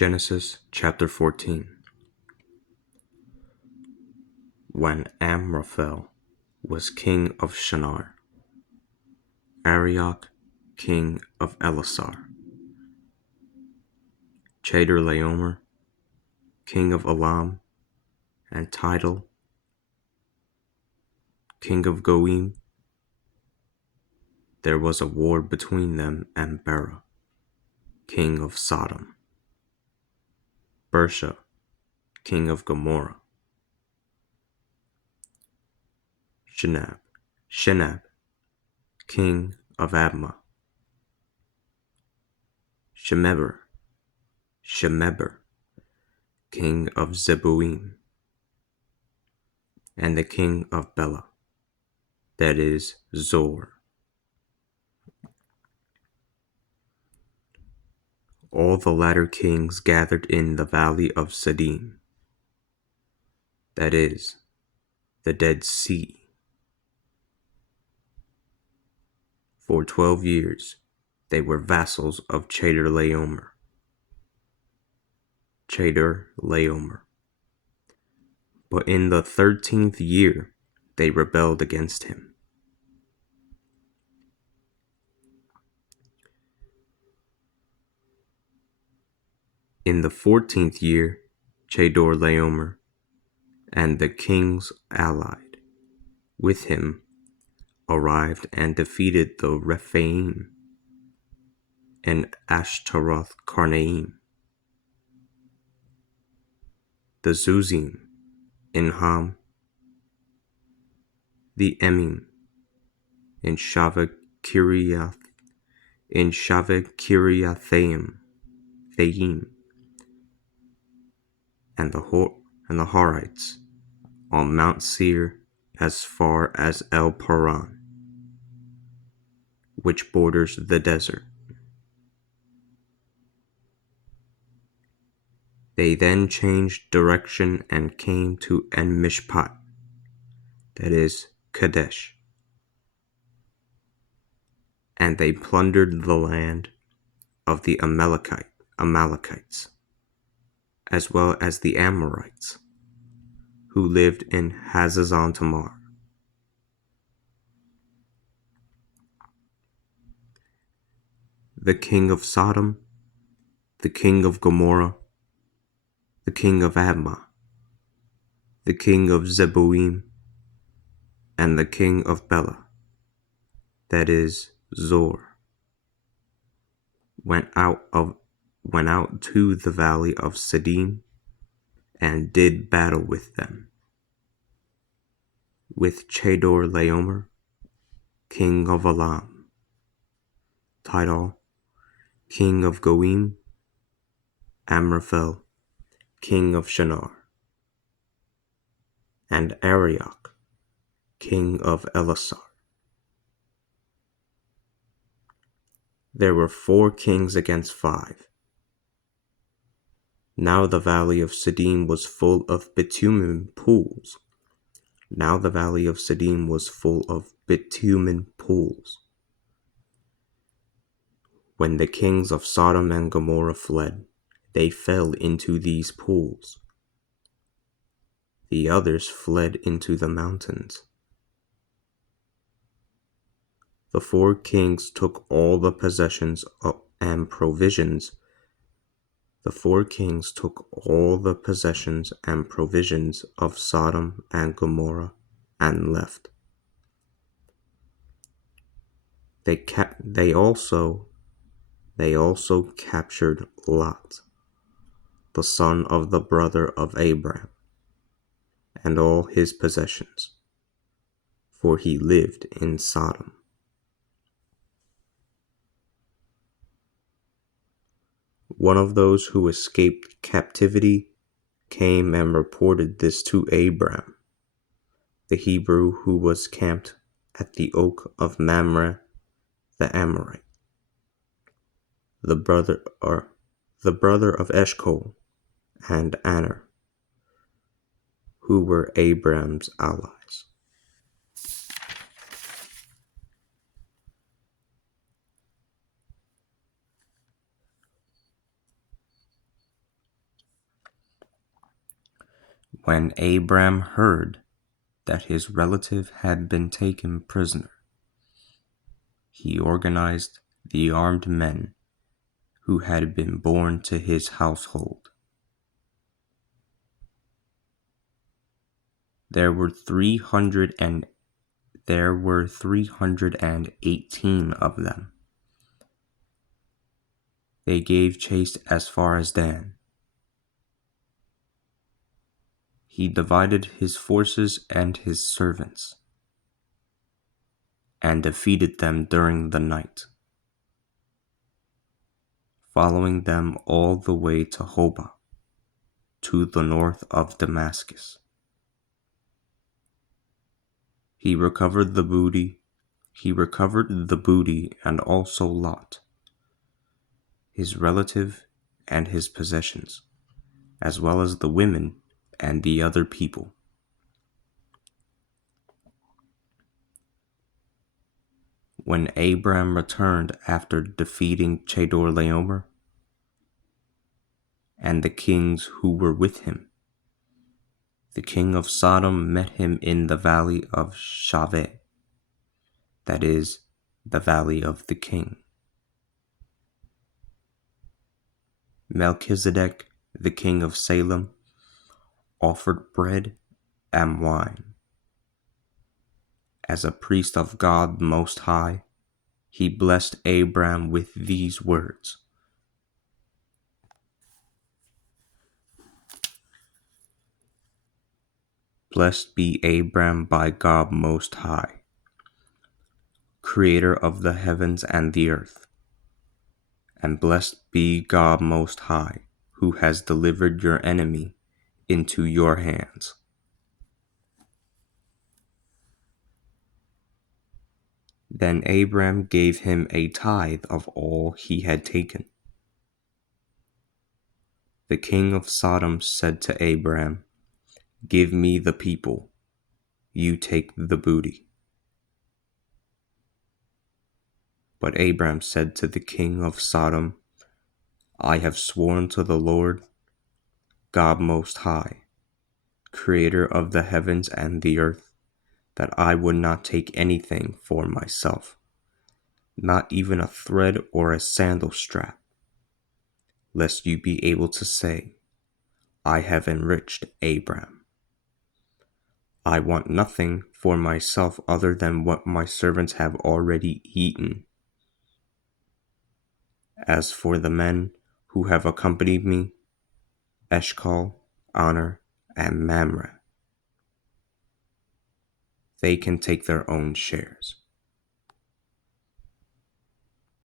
Genesis chapter 14. When Amraphel was king of Shinar, Arioch king of Elasar, Chedorlaomer king of Elam, and Tidal king of Goim, there was a war between them and Bera king of Sodom, Bersha king of Gomorrah, Shinab king of Admah, Shemeber king of Zeboim, and the king of Bela, that is, Zor. All the latter kings gathered in the valley of Siddim, that is, the Dead Sea. For 12 years they were vassals of Chedorlaomer. But in the 13th year they rebelled against him. In the 14th year, Chedorlaomer and the kings allied with him arrived and defeated the Rephaim and Ashtaroth Karnaim, the Zuzim in Ham, the Emim in Shaveh-Kiriathaim, and the Horites on Mount Seir as far as El Paran, which borders the desert. They then changed direction and came to En-Mishpat, that is, Kadesh, and they plundered the land of the Amalekites, as well as the Amorites, who lived in Hazazon Tamar. The king of Sodom, the king of Gomorrah, the king of Admah, the king of Zeboim, and the king of Bela, that is, Zor, went out to the valley of Siddim and did battle with them, with Chedorlaomer, king of Elam, Tidal, king of Goim, Amraphel, king of Shinar, and Arioch, king of Elasar. There were 4 kings against 5. Now the valley of Siddim was full of bitumen pools. When the kings of Sodom and Gomorrah fled, they fell into these pools. The others fled into the mountains. The 4 kings took all the possessions and provisions. The 4 kings took all the possessions and provisions of Sodom and Gomorrah and left. They also captured Lot, the son of the brother of Abraham, and all his possessions, for he lived in Sodom. One of those who escaped captivity came and reported this to Abram, the Hebrew who was camped at the oak of Mamre the Amorite, the brother of Eshcol and Aner, who were Abram's allies. When Abram heard that his relative had been taken prisoner, he organized the armed men who had been born to his household. There were 318 of them. They gave chase as far as Dan. He divided his forces and his servants, and defeated them during the night, following them all the way to Hobah, to the north of Damascus. He recovered the booty and also Lot, his relative, and his possessions, as well as the women and the other people. When Abram returned after defeating Chedorlaomer and the kings who were with him, the king of Sodom met him in the valley of Shaveh, that is, the valley of the king. Melchizedek, the king of Salem, offered bread and wine. As a priest of God Most High, he blessed Abram with these words: Blessed be Abram by God Most High, creator of the heavens and the earth. And blessed be God Most High, who has delivered your enemy into your hands. Then Abram gave him a tithe of all he had taken. The king of Sodom said to Abram, Give me the people, you take the booty. But Abram said to the king of Sodom, I have sworn to the Lord, God Most High, creator of the heavens and the earth, that I would not take anything for myself, not even a thread or a sandal strap, lest you be able to say, I have enriched Abram. I want nothing for myself other than what my servants have already eaten. As for the men who have accompanied me, Eshcol, Honor, and Mamre, they can take their own shares.